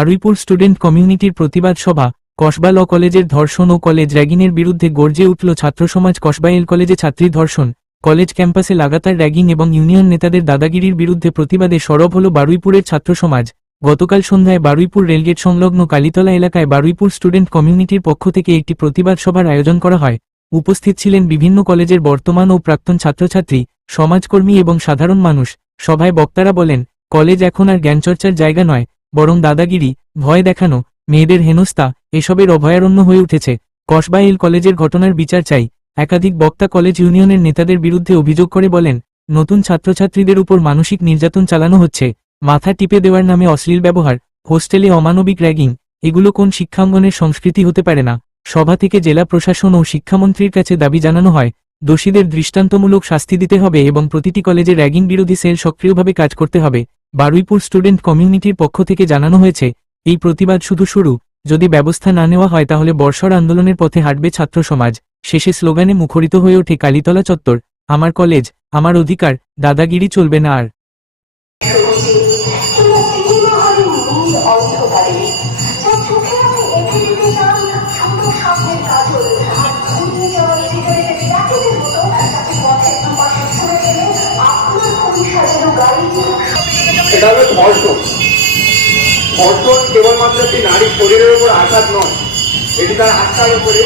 আরুইপুর student কমিউনিটির প্রতিবাদ সভা, কসবা ল কলেজের ধর্ষণ ও কলেজ র্যাগিংয়ের বিরুদ্ধে গর্জে উঠল ছাত্রসমাজ কসবা এল কলেজে ছাত্রী ধর্ষণ। কলেজ ক্যাম্পাসে লাগাতার র্যাগিং এবং ইউনিয়ন নেতাদের দাদাগিরির বিরুদ্ধে প্রতিবাদে সরব হল বারুইপুরের ছাত্রসমাজ গতকাল সন্ধ্যায় বারুইপুর রেলগেট সংলগ্ন কালীতলা এলাকায় বারুইপুর স্টুডেন্ট কমিউনিটির পক্ষ থেকে একটি প্রতিবাদ সভার আয়োজন করা হয়। উপস্থিত ছিলেন বিভিন্ন কলেজের বর্তমান ও প্রাক্তন ছাত্রছাত্রী, সমাজকর্মী এবং সাধারণ মানুষ। সভায় বক্তারা বলেন, কলেজ এখন আর জ্ঞানচর্চার জায়গা নয় বরং দাদাগিরি, ভয় দেখানো, মেয়েদের হেনস্থা, এসবের অভয়ারণ্য হয়ে উঠেছে। কসবা এল কলেজের ঘটনার বিচার চাই, একাধিক বক্তা কলেজ ইউনিয়নের নেতাদের বিরুদ্ধে অভিযোগ করে বলেন, নতুন ছাত্রছাত্রীদের উপর মানসিক নির্যাতন চালানো হচ্ছে। মাথা টিপে দেওয়ার নামে অশ্লীল ব্যবহার, হোস্টেলে অমানবিক র্যাগিং, এগুলো কোন শিক্ষাঙ্গনের সংস্কৃতি হতে পারে না। সভা থেকে জেলা প্রশাসন ও শিক্ষামন্ত্রীর কাছে দাবি জানানো হয়, দোষীদের দৃষ্টান্তমূলক শাস্তি দিতে হবে এবং প্রতিটি কলেজে র্যাগিং বিরোধী সেল সক্রিয়ভাবে কাজ করতে হবে। বারুইপুর স্টুডেন্ট কমিউনিটির পক্ষ থেকে জানানো হয়েছে এই প্রতিবাদ শুধু শুরু যদি ব্যবস্থা না নেওয়া হয় তাহলে বর্ষর আন্দোলনের পথে হাঁটবে ছাত্র সমাজ শেষে স্লোগানে মুখরিত হয়ে ওঠে কালীতলা চত্বর আমার কলেজ আমার অধিকার দাদাগিরি চলবে না আর এটা হলো ধর্ষণ। ধর্ষণ কেবলমাত্র একটি নারীর শরীরের উপর আঘাত নয়। এটি তার আত্মার উপরে,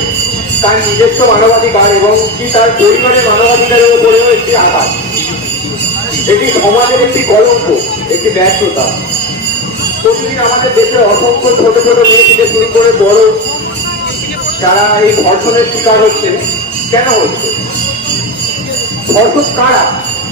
তার নিজস্ব মানবাধিকার এবং কি তার পরিবারের মানবাধিকারের উপরেও একটি আঘাত। এটি সমাজের একটি কলঙ্ক, একটি ব্যর্থতা। প্রতিদিন আমাদের দেশের অসংখ্য ছোট ছোট মেয়ে থেকে শুরু করে বড় যারা এই ধর্ষণের শিকার হচ্ছে। কেন হচ্ছে? ধর্ষক কারা?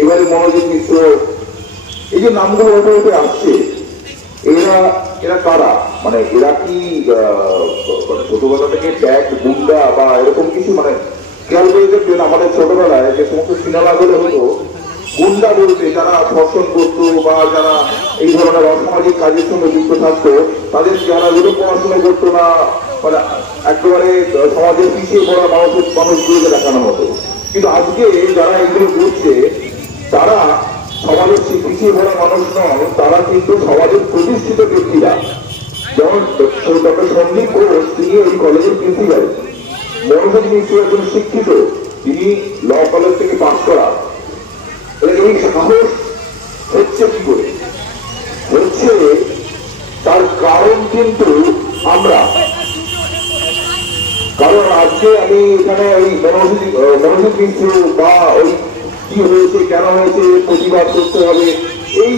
এবারে মনোজিৎ মিশ্র এই যে নামগুলো উঠে উঠে আসছে, এরা এরা কারা? মানে এরা কি মানে ছোটবেলা থেকে ট্যাগ গুন্ডা বা এরকম কিছু? মানে খেয়াল করে দেখবেন আমাদের ছোটবেলায় যে সমস্ত সিনেমাগুলো হতো, গুন্ডা বলতে যারা ধর্ষণ করতো বা যারা এই ধরনের অসামাজিক কাজের সঙ্গে যুক্ত থাকতো, তাদের যারা চেহারাগুলো পড়াশোনা করতো না মানে একেবারে সমাজের পিছিয়ে পড়া মানুষের মানুষগুলোকে দেখানো হতো। কিন্তু আজকে যারা এগুলো করছে, তারা সমাজের পিছিয়ে পড়া মানুষ নয় তারা কিন্তু সমাজের প্রতিষ্ঠিত ব্যক্তিরা। যেমন ডক্টর সন্দীপ ঘোষ, তিনি এই কলেজের প্রিন্সিপাল। মনোজ মিশ্র একজন শিক্ষিত, তিনি ল কলেজ থেকে পাশ করা। এই সাহস হচ্ছে কি করে? হচ্ছে তার কারণ কিন্তু আমরা। কারণ আজকে আমি এখানে ওই মনোজিৎ মনোজিৎ বা ওই কি হয়েছে, কেন হয়েছে, প্রতিবাদ করতে হবে, এই